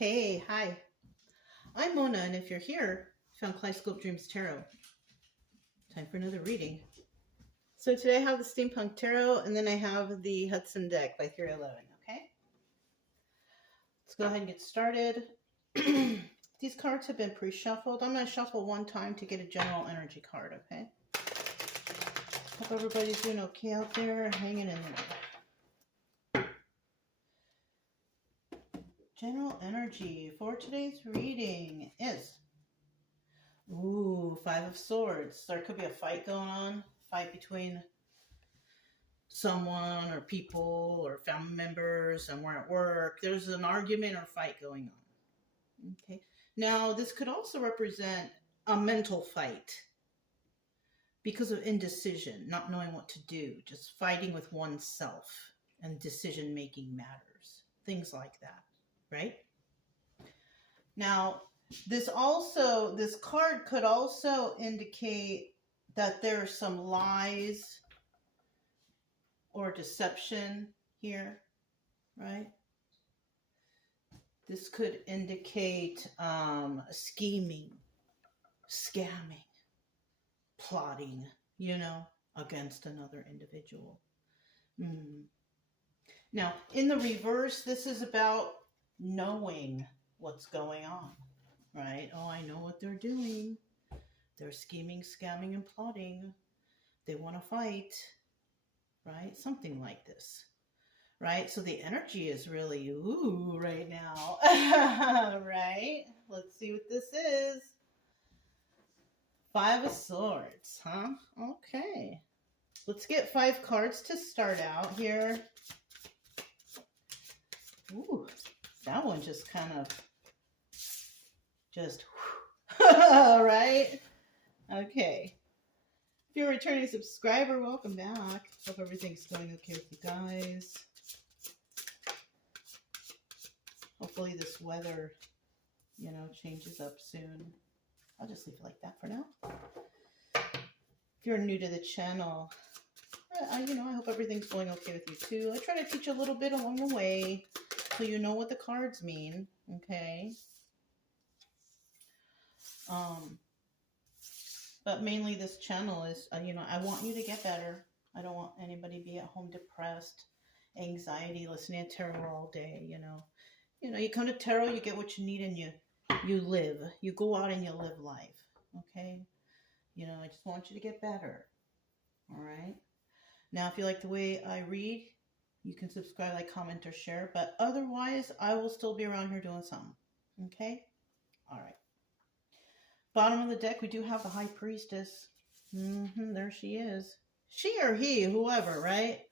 Hey, hi. I'm Mona, and if you're here, you found Kaleidoscope Dreams Tarot. Time for another reading. So today I have the Steampunk Tarot, and then I have the Hudson deck by 311, okay? Let's go ahead and get started. These cards have been pre-shuffled. I'm going to shuffle one time to get a general energy card, okay? Hope everybody's doing okay out there, hanging in there. General energy for today's reading is, Five of Swords. There could be a fight going on. Fight between someone or people or family members, somewhere at work. There's an argument or fight going on. Okay. Now, this could also represent a mental fight because of indecision, not knowing what to do, just fighting with oneself, and decision-making matters. Things like that, right? Now, this card could also indicate that there's some lies or deception here, right? This could indicate scheming, scamming, plotting, against another individual. Now, in the reverse, this is about knowing what's going on, right? Oh, I know what they're doing. They're scheming, scamming, and plotting. They want to fight, right? Something like this, right? So the energy is really, right now, right? Let's see what this is. Five of Swords, huh? Okay. Let's get 5 cards to start out here. Ooh, that one just kind of, right? Okay. If you're a returning subscriber, welcome back. Hope everything's going okay with you guys. Hopefully this weather, changes up soon. I'll just leave it like that for now. If you're new to the channel, I hope everything's going okay with you too. I try to teach a little bit along the way so you know what the cards mean, okay? But mainly this channel is, I want you to get better. I don't want anybody to be at home depressed, anxiety, listening to tarot all day, You come to tarot, you get what you need, and you live. You go out and you live life, okay? I just want you to get better, all right? Now, if you like the way I read, you can subscribe, like, comment, or share. But otherwise, I will still be around here doing something, okay? All right. Bottom of the deck, we do have the High Priestess. There she is. She or he, whoever, right?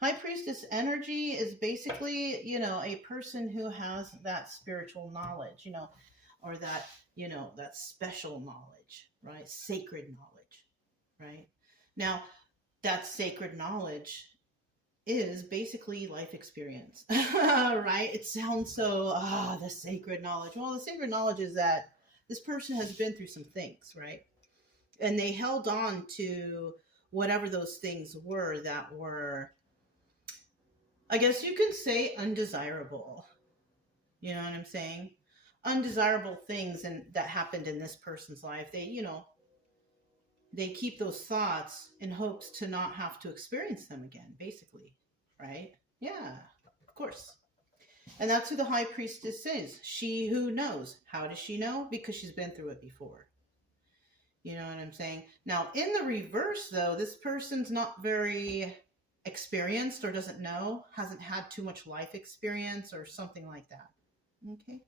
High Priestess energy is basically, a person who has that spiritual knowledge, or that, that special knowledge, right? Sacred knowledge, right? Now, that sacred knowledge is basically life experience, right? It sounds so, the sacred knowledge. Well, the sacred knowledge is that this person has been through some things, right? And they held on to whatever those things were that were, I guess you could say, undesirable. You know what I'm saying? Undesirable things that happened in this person's life. They keep those thoughts in hopes to not have to experience them again, basically, right? Yeah, of course. And that's who the High Priestess is. She who knows. How does she know? Because she's been through it before. You know what I'm saying? Now, in the reverse, though, this person's not very experienced or doesn't know, hasn't had too much life experience or something like that. Okay?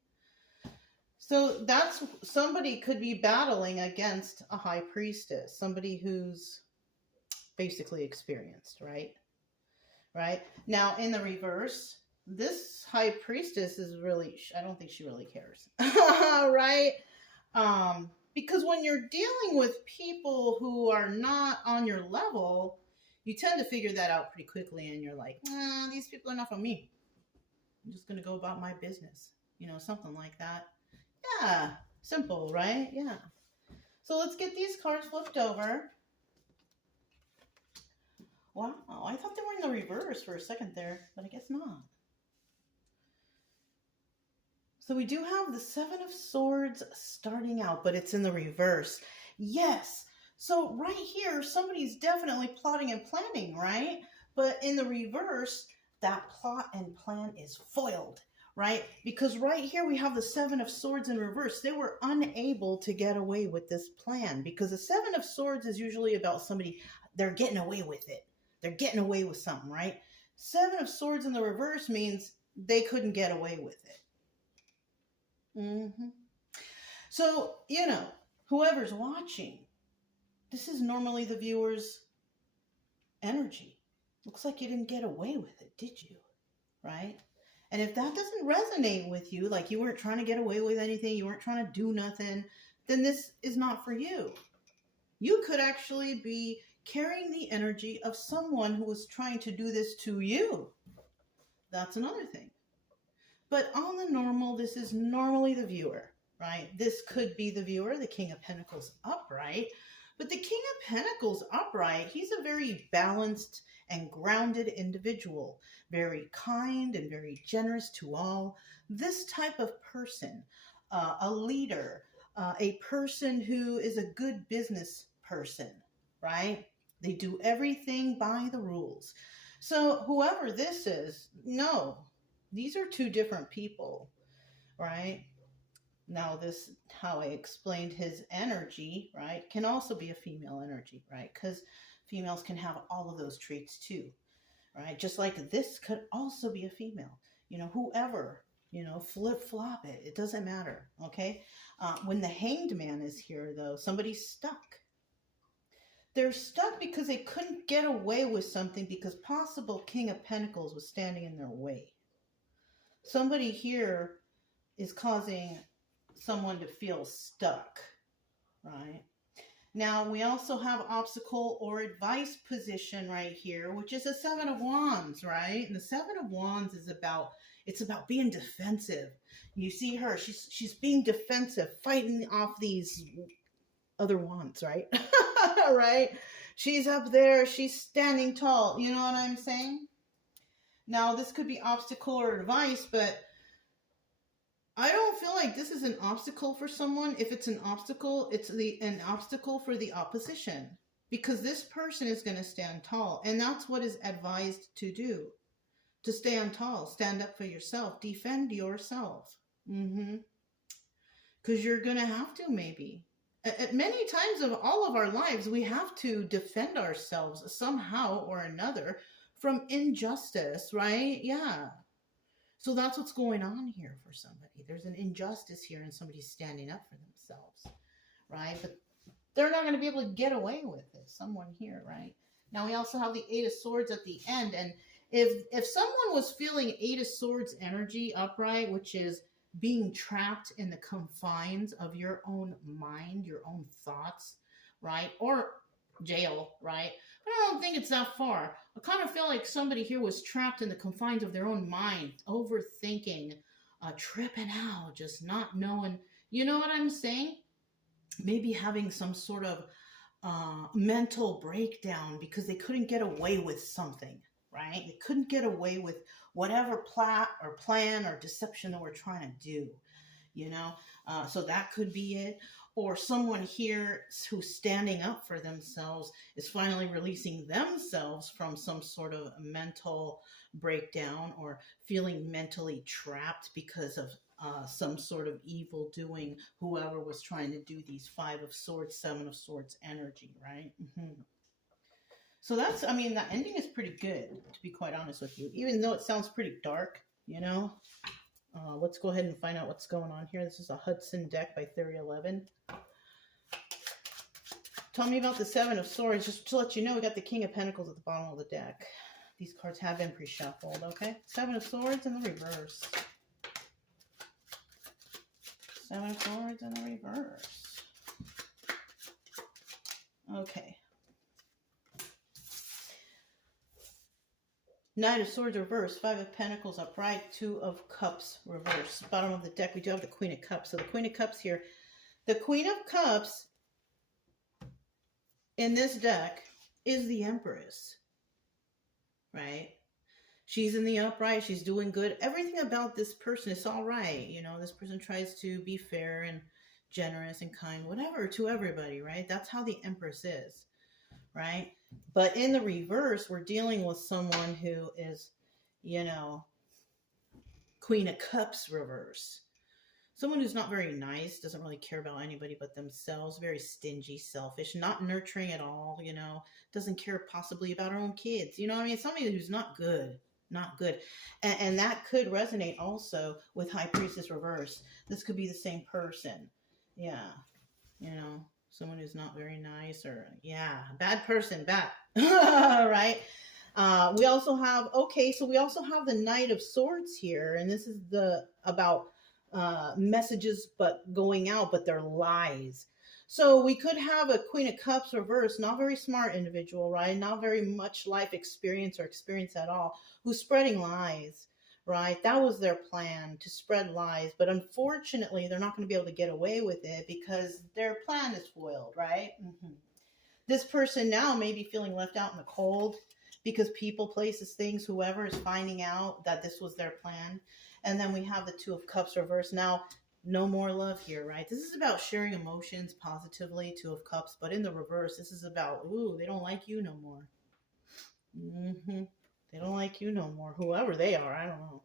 So that's somebody could be battling against a High Priestess, somebody who's basically experienced, right? Right? Now, in the reverse, this High Priestess is really, I don't think she really cares, right? Because when you're dealing with people who are not on your level, you tend to figure that out pretty quickly, and you're like, these people are not for me. I'm just going to go about my business, something like that. Yeah, simple, right? Yeah. So let's get these cards flipped over. Wow, I thought they were in the reverse for a second there, but I guess not. So we do have the Seven of Swords starting out, but it's in the reverse. Yes. So right here, somebody's definitely plotting and planning, right? But in the reverse, that plot and plan is foiled, right? Because right here we have the Seven of Swords in reverse. They were unable to get away with this plan because the Seven of Swords is usually about somebody, they're getting away with it. They're getting away with something, right? Seven of Swords in the reverse means they couldn't get away with it. So, whoever's watching, this is normally the viewer's energy. Looks like you didn't get away with it, did you? Right? And if that doesn't resonate with you, like you weren't trying to get away with anything, you weren't trying to do nothing, then this is not for you. You could actually be carrying the energy of someone who was trying to do this to you. That's another thing. But on the normal, this is normally the viewer, right? This could be the viewer, the King of Pentacles upright. But the King of Pentacles upright, he's a very balanced and grounded individual. Very kind and very generous to all. This type of person, a leader, a person who is a good business person, right? They do everything by the rules. So whoever this is, no. These are two different people, right? Now this, how I explained his energy, right, can also be a female energy, right? Because females can have all of those traits too, right? Just like this could also be a female, whoever, flip-flop it. It doesn't matter, okay? When the Hanged Man is here, though, somebody's stuck. They're stuck because they couldn't get away with something because possible King of Pentacles was standing in their way. Somebody here is causing someone to feel stuck, right? Now, we also have obstacle or advice position right here, which is a Seven of Wands, right? And the Seven of Wands is about being defensive. You see her, she's being defensive, fighting off these other wands, right? Right? She's up there, she's standing tall. You know what I'm saying? Now, this could be obstacle or advice, but I don't feel like this is an obstacle for someone. If it's an obstacle, it's an obstacle for the opposition. Because this person is going to stand tall. And that's what is advised to do. To stand tall. Stand up for yourself. Defend yourself. Because you're going to have to, maybe. At many times of all of our lives, we have to defend ourselves somehow or another from injustice, right? Yeah. So that's what's going on here for somebody. There's an injustice here and somebody's standing up for themselves, right? But they're not going to be able to get away with it. Someone here, right? Now we also have the Eight of Swords at the end. And if someone was feeling Eight of Swords energy upright, which is being trapped in the confines of your own mind, your own thoughts, right? Or jail, right? But I don't think it's that far. I kind of feel like somebody here was trapped in the confines of their own mind, overthinking, tripping out, just not knowing. You know what I'm saying? Maybe having some sort of mental breakdown because they couldn't get away with something, right? They couldn't get away with whatever plot or plan or deception that we're trying to do, so that could be it. Or someone here who's standing up for themselves is finally releasing themselves from some sort of mental breakdown or feeling mentally trapped because of some sort of evil doing, whoever was trying to do these Five of Swords, Seven of Swords energy, right? So that's, the ending is pretty good, to be quite honest with you, even though it sounds pretty dark, Let's go ahead and find out what's going on here. This is a Hudson deck by Theory 11. Tell me about the Seven of Swords. Just to let you know, we got the King of Pentacles at the bottom of the deck. These cards have been pre-shuffled, okay? Seven of Swords in the reverse. Seven of Swords in the reverse. Okay. Knight of Swords reverse, Five of Pentacles upright, Two of Cups reverse. Bottom of the deck, we do have the Queen of Cups. So the Queen of Cups here. The Queen of Cups in this deck is the Empress, right? She's in the upright. She's doing good. Everything about this person is all right. You know, this person tries to be fair and generous and kind, whatever, to everybody, right? That's how the Empress is, right? But in the reverse, we're dealing with someone who is, you know, Queen of Cups reverse. Someone who's not very nice, doesn't really care about anybody but themselves, very stingy, selfish, not nurturing at all, you know, doesn't care possibly about her own kids. You know what I mean? Somebody who's not good, not good. And that could resonate also with High Priestess reverse. This could be the same person. Yeah. You know, someone who's not very nice or, yeah, bad person, bad. Right? We also have, okay, so we also have the Knight of Swords here. And this is about messages but going out, but they're lies. So we could have a Queen of Cups reverse, not very smart individual, right? Not very much life experience or experience at all, who's spreading lies, right? That was their plan, to spread lies. But unfortunately, they're not going to be able to get away with it because their plan is foiled, right? Mm-hmm. This person now may be feeling left out in the cold because people, places, things, whoever is finding out that this was their plan. And then we have the Two of Cups reverse. Now, no more love here, right? This is about sharing emotions positively, Two of Cups. But in the reverse, this is about, ooh, they don't like you no more. Mm-hmm. They don't like you no more. Whoever they are, I don't know.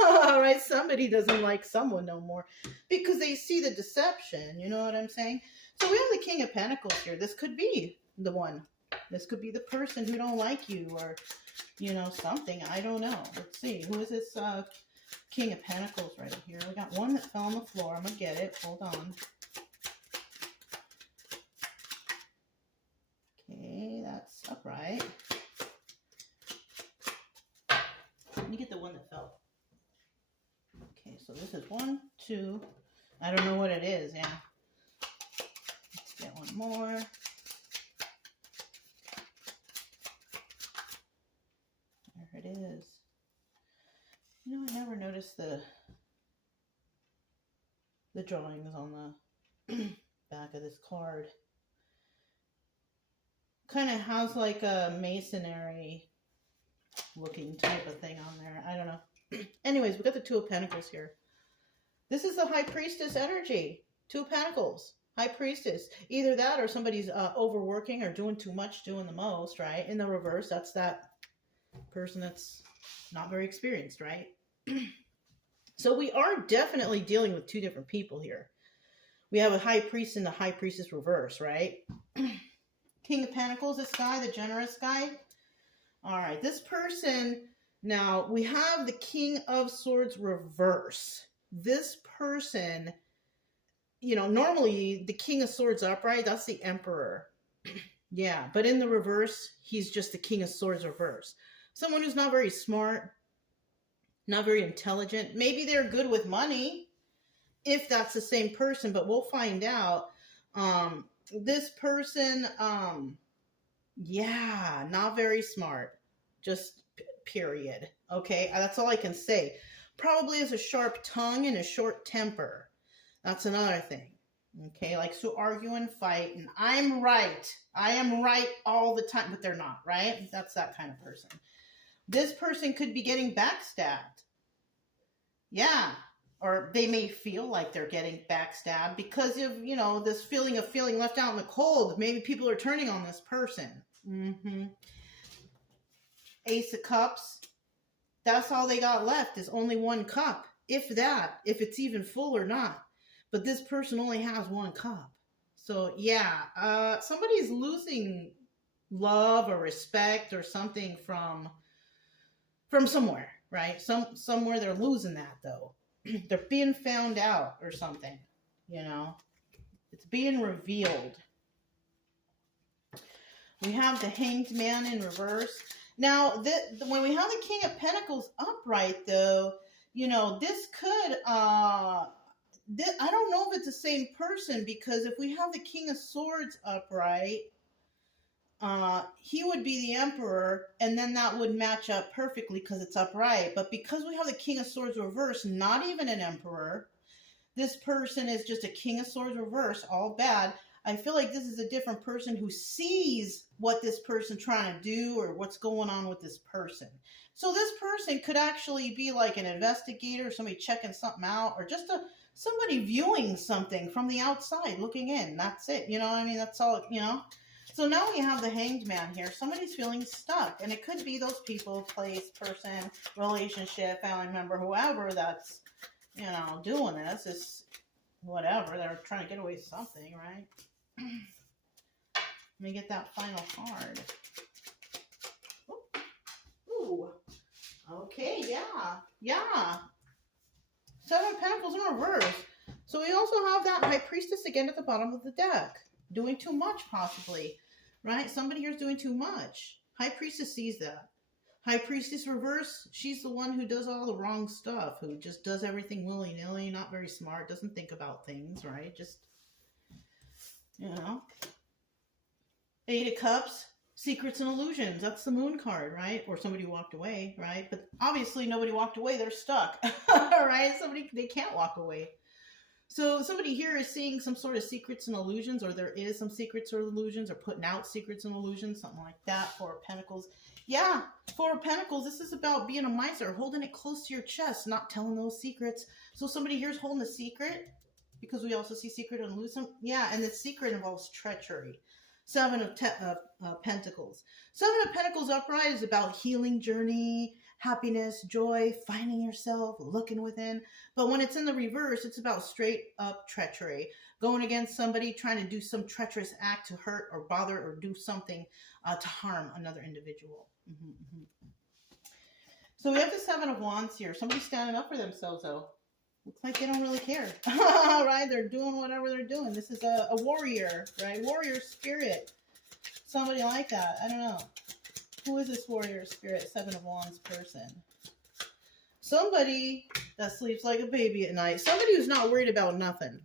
All right, somebody doesn't like someone no more because they see the deception. You know what I'm saying? So we have the King of Pentacles here. This could be the one. This could be the person who don't like you or, you know, something. I don't know. Let's see. Who is this King of Pentacles right here? We got one that fell on the floor. I'm going to get it. Hold on. Okay, that's upright. Let me get the one that fell. Okay, so this is 1, 2. I don't know what it is. Yeah. Let's get one more. There it is. You know, I never noticed the drawings on the back of this card. Kind of has like a masonry looking type of thing on there. I don't know. Anyways, we got the Two of Pentacles here. This is the High Priestess energy. Two of Pentacles. High Priestess. Either that or somebody's overworking or doing too much, doing the most, right? In the reverse, that's that person that's not very experienced, right? So we are definitely dealing with two different people here. We have a High Priest and the High Priestess reverse, right? King of Pentacles, this guy, the generous guy. All right, this person, now we have the King of Swords reverse. This person, you know, normally the King of Swords upright, that's the Emperor. Yeah, but in the reverse, he's just the King of Swords reverse. Someone who's not very smart, not very intelligent. Maybe they're good with money, if that's the same person, but we'll find out. This person, yeah, not very smart. Just period. Okay, that's all I can say. Probably has a sharp tongue and a short temper. That's another thing. Okay, likes to argue and fight, and I'm right. I am right all the time, but they're not, right? That's that kind of person. This person could be getting backstabbed. Yeah. Or they may feel like they're getting backstabbed because of, you know, this feeling of feeling left out in the cold. Maybe people are turning on this person. Mm-hmm. Ace of Cups. That's all they got left is only one cup. If that, if it's even full or not. But this person only has one cup. So, yeah, somebody's losing love or respect or something from somewhere, right? Somewhere they're losing that, though. They're being found out or something, you know. It's being revealed. We have the Hanged Man in reverse. Now, when we have the King of Pentacles upright, though, you know, this could, I don't know if it's the same person, because if we have the King of Swords upright, he would be the Emperor, and then that would match up perfectly because it's upright. But because we have the King of Swords reverse, not even an Emperor, this person is just a King of Swords reverse, all bad. I feel like this is a different person who sees what this person's trying to do or what's going on with this person. So this person could actually be like an investigator, somebody checking something out, or just somebody viewing something from the outside, looking in. That's it. You know what I mean? That's all, you know? So now we have the Hanged Man here. Somebody's feeling stuck. And it could be those people, place, person, relationship, family member, whoever that's, you know, doing this. Is whatever. They're trying to get away with something, right? Let me get that final card. Ooh. Okay, yeah. Seven of Pentacles in reverse. So we also have that High Priestess again at the bottom of the deck. Doing too much, possibly. Right? Somebody here is doing too much. High Priestess sees that. High Priestess reverse, she's the one who does all the wrong stuff. Who just does everything willy-nilly, not very smart, doesn't think about things, right? Just, you know. Eight of Cups. Secrets and illusions. That's the Moon card, right? Or somebody walked away, right? But obviously nobody walked away. They're stuck, right? They can't walk away. So somebody here is seeing some sort of secrets and illusions, or there is some secrets or illusions, or putting out secrets and illusions, something like that. Four of Pentacles. Yeah, Four of Pentacles. This is about being a miser, holding it close to your chest, not telling those secrets. So somebody here is holding a secret, because we also see secret and illusion. Yeah, and the secret involves treachery. Seven of Pentacles. Seven of Pentacles upright is about healing journey, happiness, joy, finding yourself, looking within. But when it's in the reverse, it's about straight up treachery. Going against somebody, trying to do some treacherous act to hurt or bother or do something to harm another individual. So we have the Seven of Wands here. Somebody's standing up for themselves, though. Looks like they don't really care, right? They're doing whatever they're doing. This is a warrior, right? Warrior spirit. Somebody like that. I don't know. Who is this warrior spirit, Seven of Wands person? Somebody that sleeps like a baby at night. Somebody who's not worried about nothing.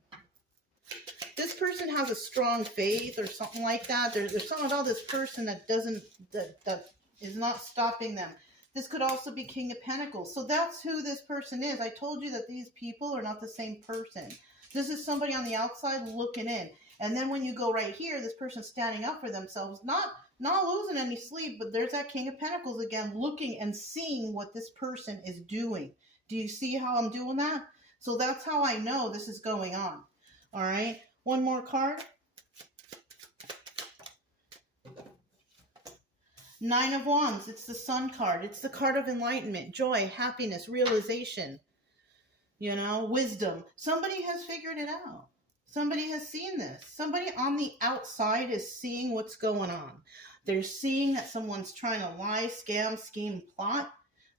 This person has a strong faith or something like that. There's something about this person that that is not stopping them. This could also be King of Pentacles. So that's who this person is. I told you that these people are not the same person. This is somebody on the outside looking in. And then when you go right here, this person's standing up for themselves, not losing any sleep, but there's that King of Pentacles again, looking and seeing what this person is doing. Do you see how I'm doing that? So that's how I know this is going on. All right. One more card. Nine of Wands, it's the Sun card. It's the card of enlightenment, joy, happiness, realization, you know, wisdom. Somebody has figured it out. Somebody has seen this. Somebody on the outside is seeing what's going on. They're seeing that someone's trying to lie, scam, scheme, plot.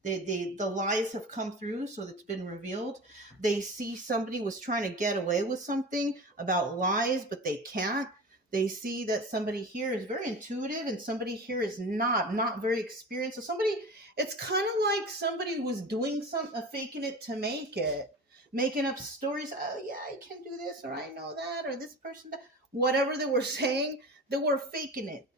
The lies have come through, so it's been revealed. They see somebody was trying to get away with something about lies, but they can't. They see that somebody here is very intuitive and somebody here is not very experienced. So somebody, it's kind of like somebody was doing something, faking it to make it, making up stories. Oh yeah, I can do this, or I know that, or this person, that. Whatever they were saying, they were faking it,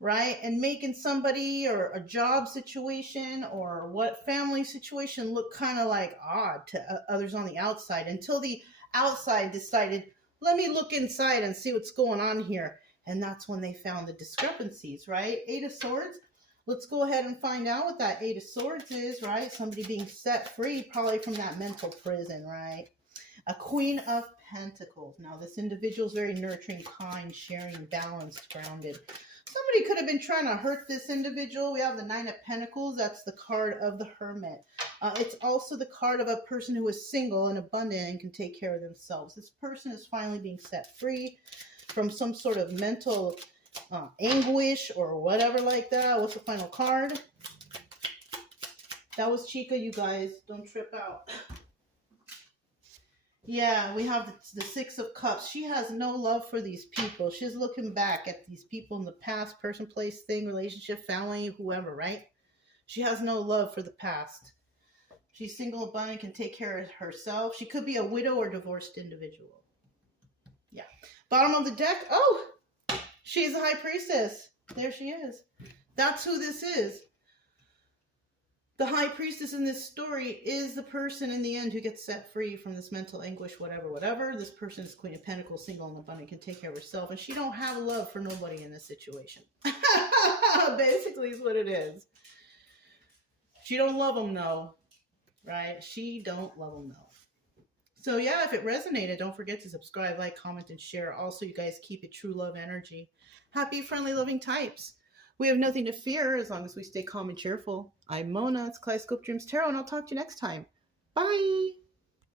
right? And making somebody or a job situation or what family situation look kind of like odd to others on the outside, until the outside decided, let me look inside and see what's going on here. And that's when they found the discrepancies, right? Eight of Swords. Let's go ahead and find out what that Eight of Swords is, right? Somebody being set free, probably from that mental prison, right? A Queen of Pentacles. Now, this individual is very nurturing, kind, sharing, balanced, grounded. Somebody could have been trying to hurt this individual. We have the Nine of Pentacles. That's the card of the Hermit. It's also the card of a person who is single and abundant and can take care of themselves. This person is finally being set free from some sort of mental anguish or whatever like that. What's the final card? That was Chica, you guys. Don't trip out. Yeah, we have the Six of Cups. She has no love for these people. She's looking back at these people in the past, person, place, thing, relationship, family, whoever, right? She has no love for the past. She's single, abundant, can take care of herself. She could be a widow or divorced individual. Yeah. Bottom of the deck. Oh, she's a High Priestess. There she is. That's who this is. The High Priestess in this story is the person in the end who gets set free from this mental anguish, whatever. This person is Queen of Pentacles, single and abundant, can take care of herself. And she don't have love for nobody in this situation. Basically is what it is. She don't love them though, right? She don't love them though. So yeah, if it resonated, don't forget to subscribe, like, comment, and share. Also, you guys keep it true love energy. Happy, friendly, loving types. We have nothing to fear as long as we stay calm and cheerful. I'm Mona. It's Kaleidoscope Dreams Tarot, and I'll talk to you next time. Bye.